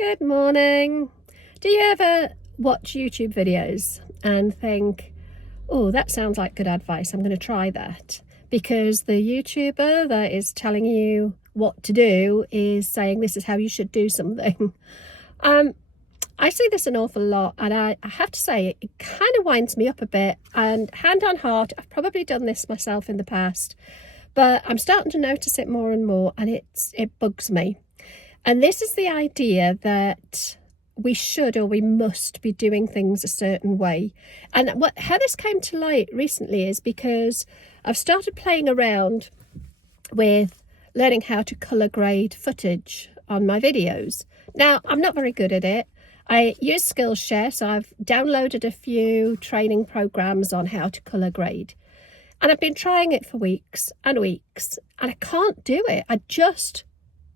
Good morning. Do you ever watch YouTube videos and think, oh, that sounds like good advice, I'm going to try that? Because the YouTuber that is telling you what to do is saying this is how you should do something. I see this an awful lot, and I have to say it kind of winds me up a bit. And hand on heart, I've probably done this myself in the past, but I'm starting to notice it more and more, and it bugs me. And this is the idea that we should or we must be doing things a certain way. And how this came to light recently is because I've started playing around with learning how to colour grade footage on my videos. Now, I'm not very good at it. I use Skillshare, so I've downloaded a few training programs on how to colour grade. And I've been trying it for weeks and weeks, and I can't do it.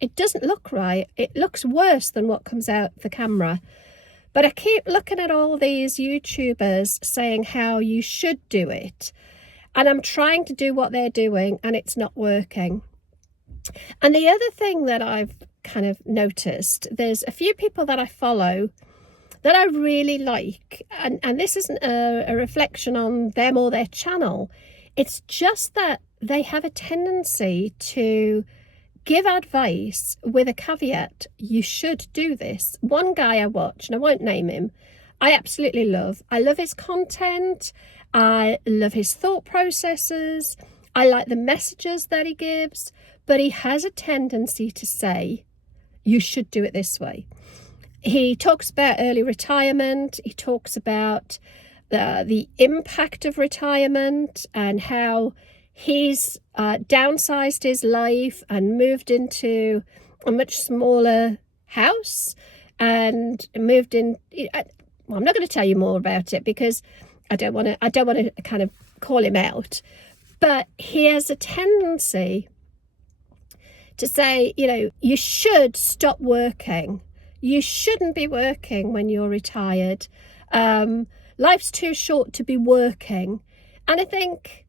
It doesn't look right. It looks worse than what comes out the camera. But I keep looking at all these YouTubers saying how you should do it. And I'm trying to do what they're doing, and it's not working. And the other thing that I've kind of noticed, there's a few people that I follow that I really like. And this isn't a reflection on them or their channel. It's just that they have a tendency to give advice with a caveat, you should do this. One guy I watch, and I won't name him, I absolutely love. I love his content. I love his thought processes. I like the messages that he gives, but he has a tendency to say, you should do it this way. He talks about early retirement. He talks about the impact of retirement and how he's downsized his life and moved into a much smaller house and moved in. I'm not going to tell you more about it because I don't want to kind of call him out. But he has a tendency to say, you should stop working. You shouldn't be working when you're retired. Life's too short to be working. And I think,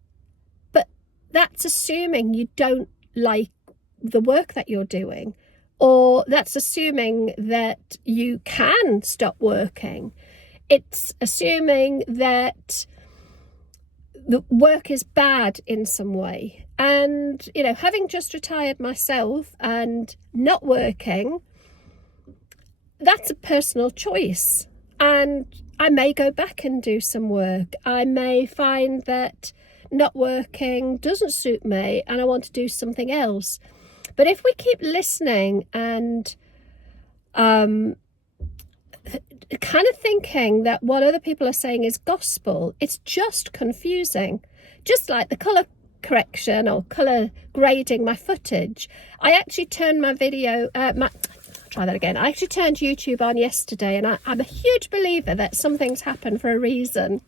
that's assuming you don't like the work that you're doing, or that's assuming that you can stop working. It's assuming that the work is bad in some way. And, having just retired myself and not working, that's a personal choice. And I may go back and do some work. I may find that not working doesn't suit me and I want to do something else. But if we keep listening and kind of thinking that what other people are saying is gospel, it's just confusing. Just like the colour correction or colour grading my footage. I actually turned my video, I actually turned YouTube on yesterday, and I'm a huge believer that some things happen for a reason.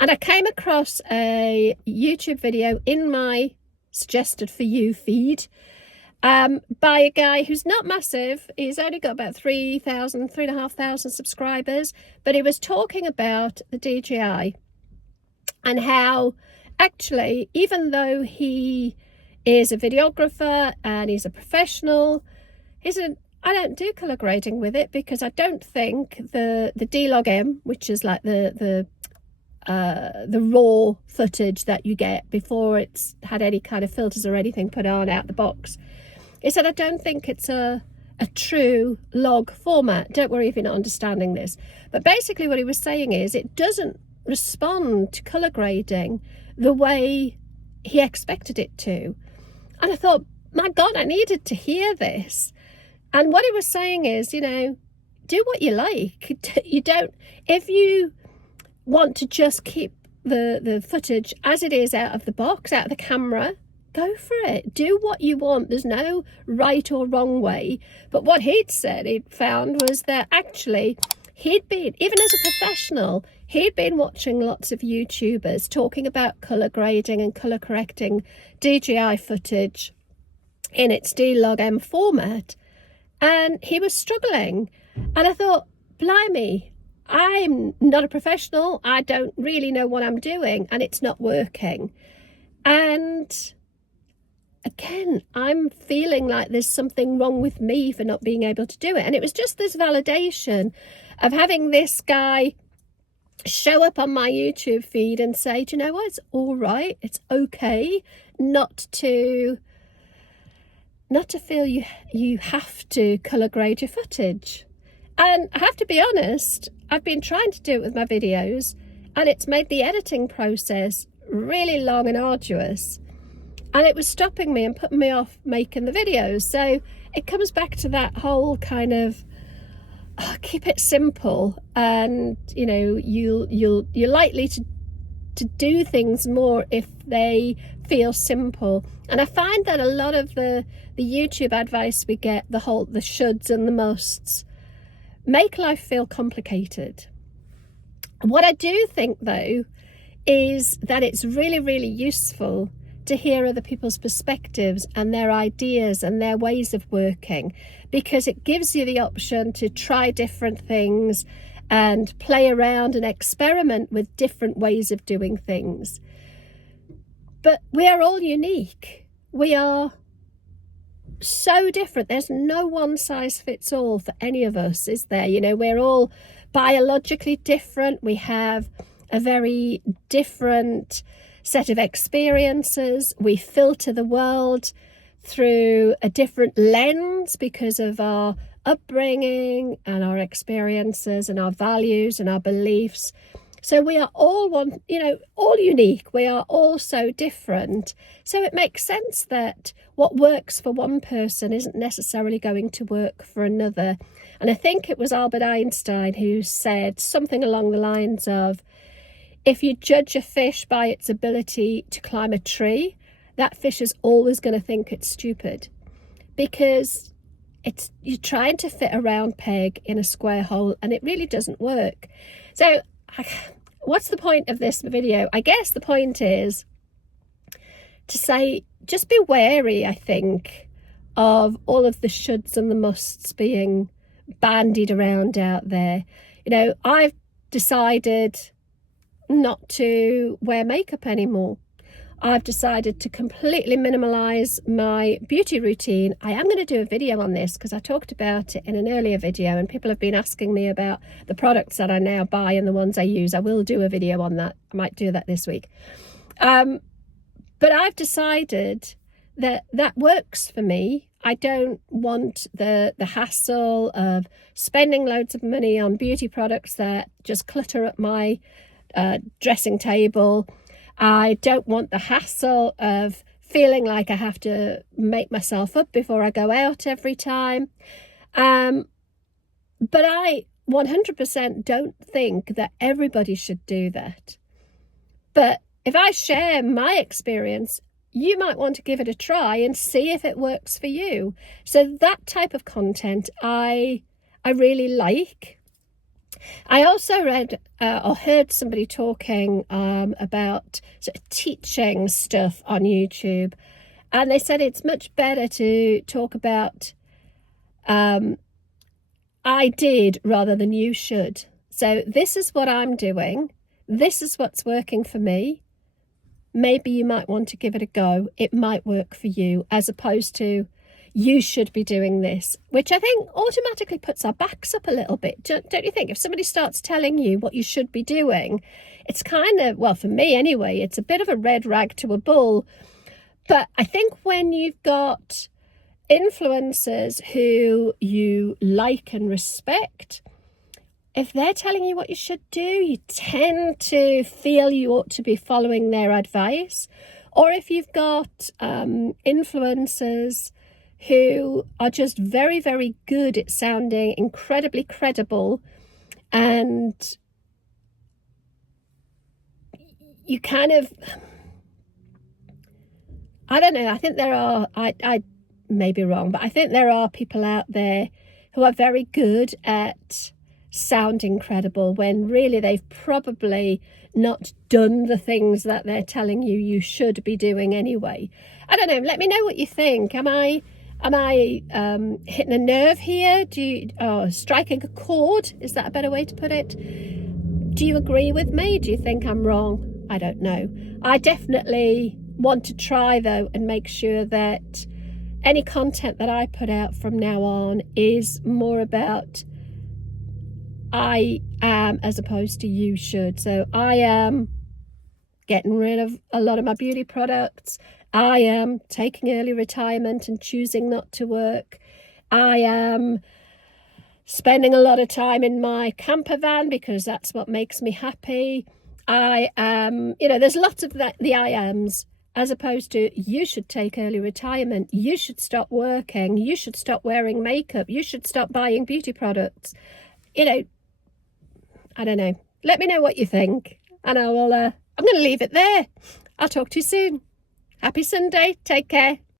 And I came across a YouTube video in my suggested for you feed by a guy who's not massive. He's only got about 3,500 subscribers, but he was talking about the DJI and how actually, even though he is a videographer and he's a professional, I don't do colour grading with it because I don't think the D-Log-M, which is like the raw footage that you get before it's had any kind of filters or anything put on out the box. He said, I don't think it's a true log format. Don't worry if you're not understanding this. But basically what he was saying is it doesn't respond to colour grading the way he expected it to. And I thought, my God, I needed to hear this. And what he was saying is, do what you like. If you want to just keep the footage as it is out of the box, out of the camera, go for it. Do what you want. There's no right or wrong way. But what he'd found was that actually he'd been, even as a professional, he'd been watching lots of YouTubers talking about colour grading and colour correcting DJI footage in its D-Log-M format, and he was struggling. And I thought, blimey, I'm not a professional. I don't really know what I'm doing, and it's not working. And again, I'm feeling like there's something wrong with me for not being able to do it. And it was just this validation of having this guy show up on my YouTube feed and say, do you know what, it's all right, it's okay not to feel you have to colour grade your footage. And I have to be honest, I've been trying to do it with my videos, and it's made the editing process really long and arduous, and it was stopping me and putting me off making the videos. So it comes back to that whole kind of keep it simple, and you know, you're likely to do things more if they feel simple. And I find that a lot of the YouTube advice we get, the shoulds and the musts, make life feel complicated. What I do think though is that it's really, really useful to hear other people's perspectives and their ideas and their ways of working, because it gives you the option to try different things and play around and experiment with different ways of doing things. But we are all unique. We are so different. There's no one size fits all for any of us, is there? You know, we're all biologically different. We have a very different set of experiences. We filter the world through a different lens because of our upbringing and our experiences and our values and our beliefs. So we are all all unique. We are all so different. So it makes sense that what works for one person isn't necessarily going to work for another. And I think it was Albert Einstein who said something along the lines of, if you judge a fish by its ability to climb a tree, that fish is always going to think it's stupid, because you're trying to fit a round peg in a square hole, and it really doesn't work. So what's the point of this video? I guess the point is to say, just be wary, I think, of all of the shoulds and the musts being bandied around out there. You know, I've decided not to wear makeup anymore. I've decided to completely minimalize my beauty routine. I am going to do a video on this because I talked about it in an earlier video, and people have been asking me about the products that I now buy and the ones I use. I will do a video on that. I might do that this week. But I've decided that works for me. I don't want the hassle of spending loads of money on beauty products that just clutter up my dressing table. I don't want the hassle of feeling like I have to make myself up before I go out every time. But I 100% don't think that everybody should do that. But if I share my experience, you might want to give it a try and see if it works for you. So that type of content I really like. I also read or heard somebody talking about sort of teaching stuff on YouTube, and they said it's much better to talk about I did rather than you should. So this is what I'm doing. This is what's working for me. Maybe you might want to give it a go. It might work for you, as opposed to you should be doing this, which I think automatically puts our backs up a little bit. Don't you think? If somebody starts telling you what you should be doing, it's kind of, well, for me anyway, it's a bit of a red rag to a bull. But I think when you've got influencers who you like and respect, if they're telling you what you should do, you tend to feel you ought to be following their advice. Or if you've got influencers who are just very, very good at sounding incredibly credible, and you kind of, I don't know, I think there are, I may be wrong, but I think there are people out there who are very good at sounding credible when really they've probably not done the things that they're telling you you should be doing anyway. I don't know, let me know what you think. Am I hitting a nerve here? Striking a chord? Is that a better way to put it? Do you agree with me? Do you think I'm wrong? I don't know. I definitely want to try though and make sure that any content that I put out from now on is more about I am as opposed to you should. So I am getting rid of a lot of my beauty products. I am taking early retirement and choosing not to work. I am spending a lot of time in my camper van because that's what makes me happy. I am, there's lots of the I ams, as opposed to you should take early retirement, you should stop working, you should stop wearing makeup, you should stop buying beauty products. I don't know. Let me know what you think, and I'm going to leave it there. I'll talk to you soon. Happy Sunday. Take care.